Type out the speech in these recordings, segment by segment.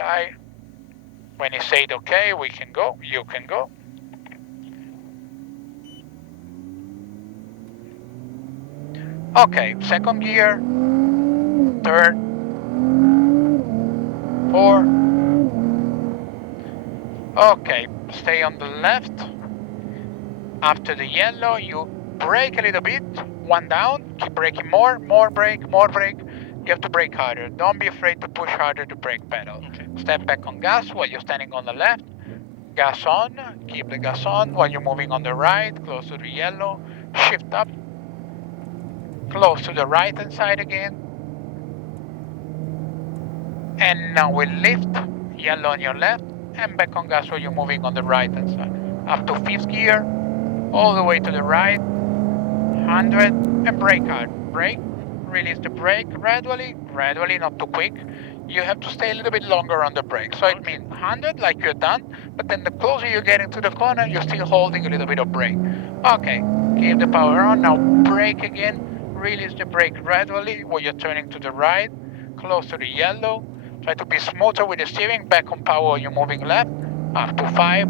guy. When he said okay, we can go, you can go. Okay, second gear, third, four. Okay, stay on the left. After the yellow, you brake a little bit, one down, keep braking more brake, more brake. You have to brake harder. Don't be afraid to push harder the brake pedal. Okay. Step back on gas while you're standing on the left. Gas on, keep the gas on while you're moving on the right, close to the yellow. Shift up, close to the right hand side again. And now we lift, yellow on your left, and back on gas while you're moving on the right hand side. Up to fifth gear, all the way to the right, 100, and brake hard. Brake, release the brake gradually, not too quick. You have to stay a little bit longer on the brake. So it means 100 like you're done, but then the closer you get into the corner, you're still holding a little bit of brake. Okay, keep the power on, now brake again, release the brake gradually while you're turning to the right, close to the yellow. Try to be smoother with the steering, back on power, you're moving left, up to 5,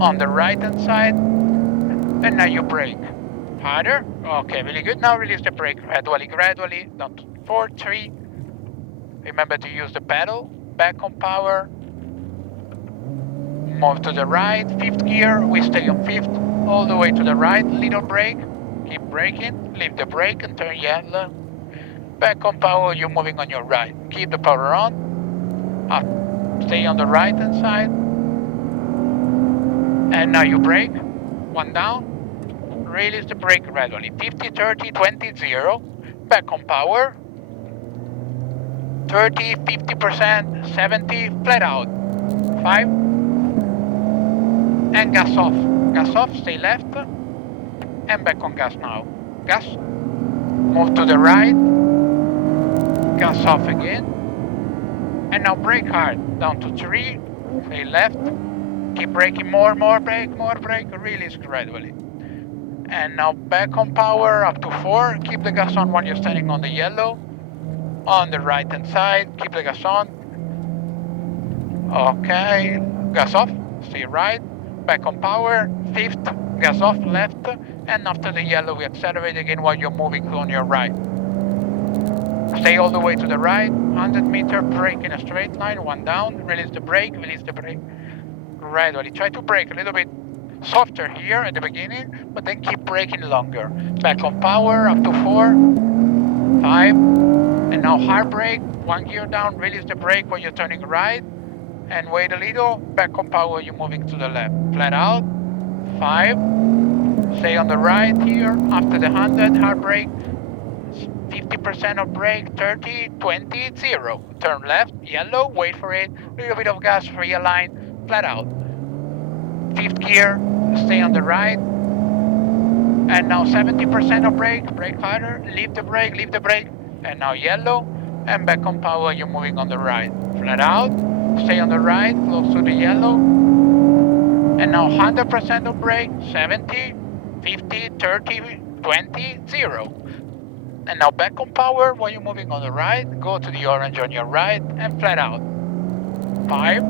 on the right hand side, and now you brake. Harder, okay, really good. Now release the brake gradually, down to 4, 3. Remember to use the pedal, back on power, move to the right, fifth gear, we stay on fifth, all the way to the right, little brake, keep braking, leave the brake and turn yellow. Back on power, you're moving on your right. Keep the power on, up, stay on the right hand side, and now you brake, one down, release the brake gradually, 50, 30, 20, 0, back on power, 30, 50%, 70, flat out, 5, and gas off, stay left, and back on gas now, gas, move to the right, gas off again, and now brake hard, down to 3, stay left, keep braking more brake, release gradually. And now back on power, up to 4, keep the gas on while you're standing on the yellow, on the right hand side, keep the gas on, okay, gas off, stay right, back on power, 5th, gas off, left, and after the yellow we accelerate again while you're moving on your right. Stay all the way to the right, 100 meter, brake in a straight line, one down, release the brake, gradually. Try to brake a little bit softer here at the beginning, but then keep braking longer. Back on power, up to 4, 5, and now hard brake, 1 gear down, release the brake while you're turning right, and wait a little, back on power, you're moving to the left. Flat out, 5, stay on the right here, after the 100, hard brake, 50% of brake, 30, 20, 0. Turn left, yellow, wait for it, little bit of gas, realign, flat out. 5th gear, stay on the right, and now 70% of brake harder, leave the brake, and now yellow, and back on power, you're moving on the right. Flat out, stay on the right, close to the yellow, and now 100% of brake, 70, 50, 30, 20, 0. And now back on power while you're moving on the right, go to the orange on your right, and flat out. 5,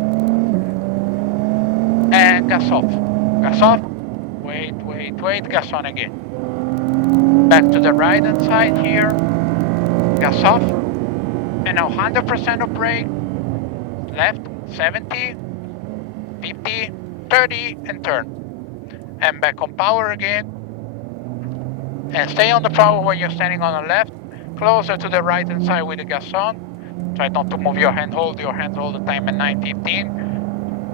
and gas off, wait, gas on again. Back to the right hand side here, gas off, and now 100% of brake, left, 70, 50, 30, and turn. And back on power again, and stay on the power when you're standing on the left, closer to the right hand side with the gas on. Try not to move your hand, hold the time at 9:15.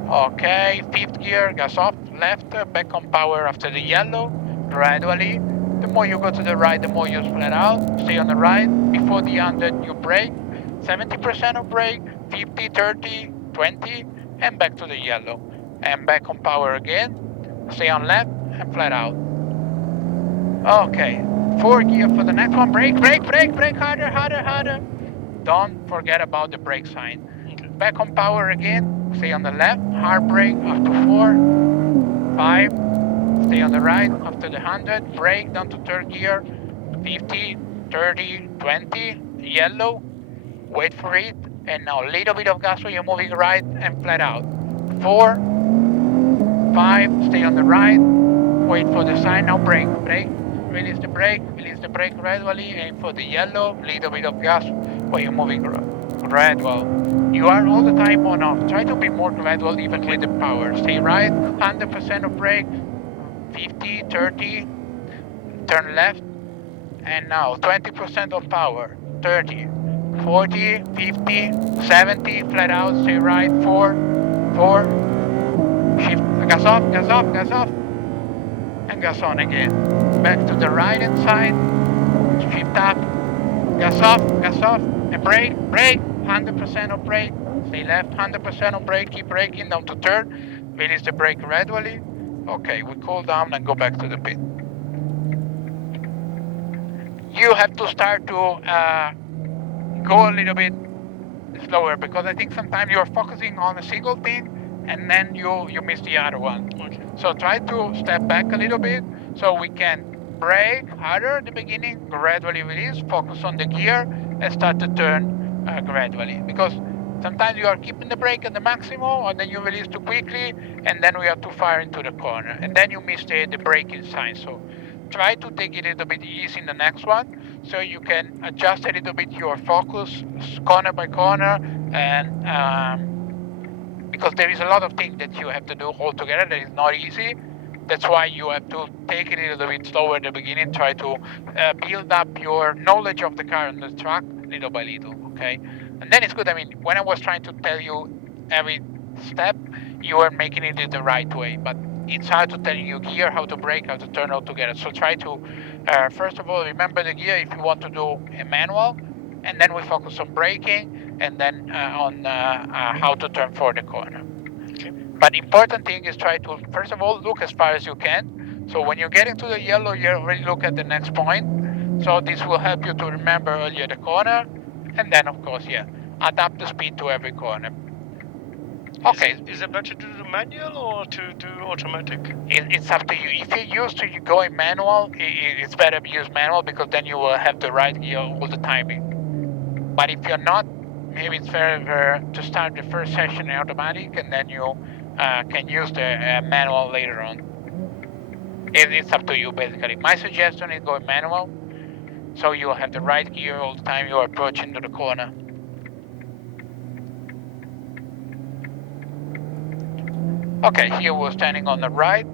Okay, 5th gear, gas off, left, back on power after the yellow, gradually. The more you go to the right, the more you flat out. Stay on the right, before the 100 you brake, 70% of brake, 50, 30, 20, and back to the yellow. And back on power again, stay on left, and flat out. Okay, 4th gear for the next one, brake, harder. Don't forget about the brake sign. Okay. Back on power again, stay on the left, hard brake up to 4, 5, stay on the right after the 100, brake down to 3rd gear, 50, 30, 20, yellow, wait for it, And now a little bit of gas when you're moving right and flat out. 4, 5, stay on the right, wait for the sign, now brake, release the brake gradually, aim for the yellow, little bit of gas when you're moving gradual. You are all the time on off, try to be more gradual even with the power. Stay right, 100% of brake, 50, 30, turn left, and now 20% of power, 30, 40, 50, 70, flat out, stay right, 4, shift, gas off, and gas on again. Back to the right hand side, shift up, gas off, and brake, 100% of brake, stay left, 100% of brake, keep braking down to turn, release the brake gradually. Okay, we cool down and go back to the pit. You have to start to go a little bit slower, because I think sometimes you're focusing on a single thing and then you miss the other one. Okay. So try to step back a little bit so we can brake harder at the beginning, gradually release, focus on the gear, and start to turn gradually. Because sometimes you are keeping the brake at the maximum, and then you release too quickly, and then we are too far into the corner, and then you miss the braking sign. So try to take it a little bit easy in the next one, so you can adjust a little bit your focus corner by corner, and because there is a lot of things that you have to do all together that is not easy. That's why you have to take it a little bit slower at the beginning, try to build up your knowledge of the car and the track little by little, okay? And then it's good. I mean, when I was trying to tell you every step, you were making it the right way, but it's hard to tell you gear, how to brake, how to turn all together. So try to, first of all, remember the gear if you want to do a manual, and then we focus on braking, and then on how to turn for the corner. Okay. But important thing is try to, first of all, look as far as you can. So when you're getting to the yellow, you already look at the next point. So this will help you to remember earlier the corner, and then of course, yeah, adapt the speed to every corner. Okay. Is it better to do manual or to do automatic? It's up to you. If you're used to going manual, it's better to use manual, because then you will have the right gear all the time. But if you're not, maybe it's better to start the first session in automatic, and then you can use the manual later on. It's up to you, basically. My suggestion is going manual, so you will have the right gear all the time you are approaching to the corner. Okay, here we're standing on the right.